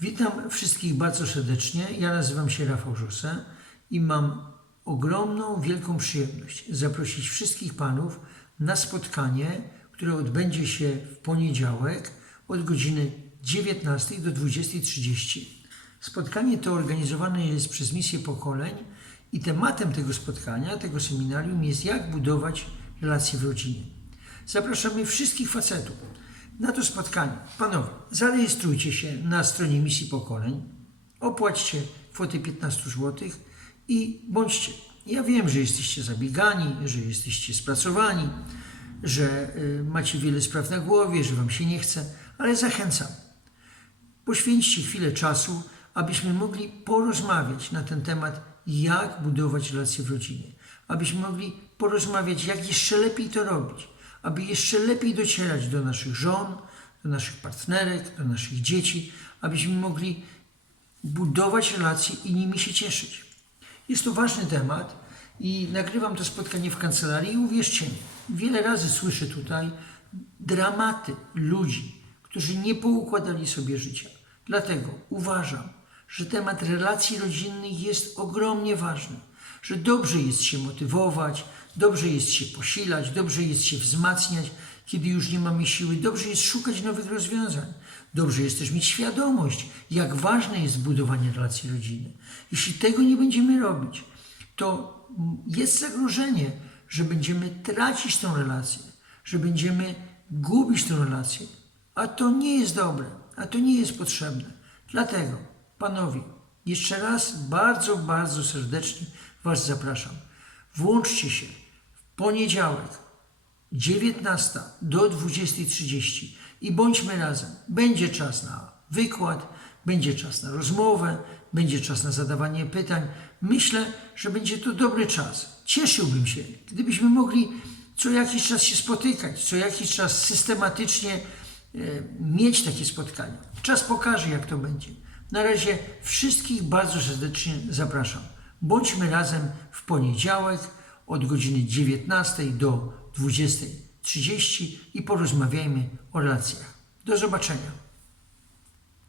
Witam wszystkich bardzo serdecznie. Ja nazywam się Rafał Żusa i mam ogromną, wielką przyjemność zaprosić wszystkich panów na spotkanie, które odbędzie się w poniedziałek od godziny 19 do 20.30. Spotkanie to organizowane jest przez Misję Pokoleń i tematem tego spotkania, tego seminarium jest jak budować relacje w rodzinie. Zapraszamy wszystkich facetów na to spotkanie. Panowie, zarejestrujcie się na stronie Misji Pokoleń, opłaćcie kwotę 15 zł i bądźcie. Ja wiem, że jesteście zabiegani, że jesteście spracowani, że y, macie wiele spraw na głowie, że wam się nie chce, ale zachęcam. Poświęćcie chwilę czasu, abyśmy mogli porozmawiać na ten temat, jak budować relacje w rodzinie. Abyśmy mogli porozmawiać, jak jeszcze lepiej to robić. Aby jeszcze lepiej docierać do naszych żon, do naszych partnerek, do naszych dzieci. Abyśmy mogli budować relacje i nimi się cieszyć. Jest to ważny temat i nagrywam to spotkanie w kancelarii i uwierzcie mi, wiele razy słyszę tutaj dramaty ludzi, którzy nie poukładali sobie życia. Dlatego uważam, że temat relacji rodzinnych jest ogromnie ważny, że dobrze jest się motywować, dobrze jest się posilać, dobrze jest się wzmacniać, kiedy już nie mamy siły, dobrze jest szukać nowych rozwiązań. Dobrze jest też mieć świadomość, jak ważne jest budowanie relacji rodzinnych. Jeśli tego nie będziemy robić, to jest zagrożenie, że będziemy tracić tą relację, że będziemy gubić tę relację, a to nie jest dobre, a to nie jest potrzebne. Dlatego, panowie, jeszcze raz bardzo, bardzo serdecznie Was zapraszam. Włączcie się poniedziałek 19 do 20.30 i bądźmy razem. Będzie czas na wykład, będzie czas na rozmowę, będzie czas na zadawanie pytań. Myślę, że będzie to dobry czas. Cieszyłbym się, gdybyśmy mogli co jakiś czas się spotykać, co jakiś czas systematycznie e, mieć takie spotkania. Czas pokaże, jak to będzie. Na razie wszystkich bardzo serdecznie zapraszam. Bądźmy razem w poniedziałek od godziny 19 do 20.30 i porozmawiajmy o relacjach. Do zobaczenia.